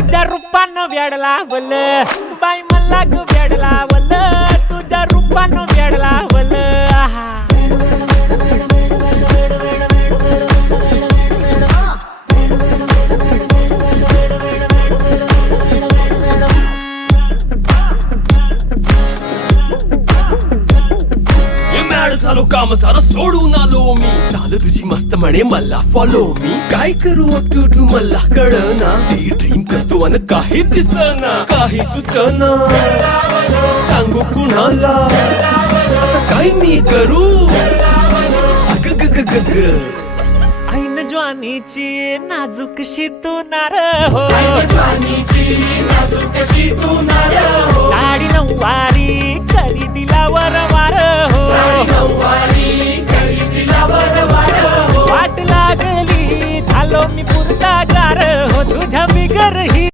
तुझ्या रूपानं वेड लावल बाई मला ग वेड लावल तुझ्या रूपानं वेड लावल आहा झालो काम सारं सोडून आलो मी चाल तुझी मस्त म्हणे मला फॉलो मी काय करू टू मला कळना ती ड्रीम करतो अन काही दिसना काही सुचना सांगू कुणाला आता काय मी करू अग ग ग ग ग ऐन ज्वानीची नाजूकशी तू नार हो साडी नऊवारी करी दिला वरवार हो वाट लागली झालो मी पुरता गार हो तुझ्या बिगर ही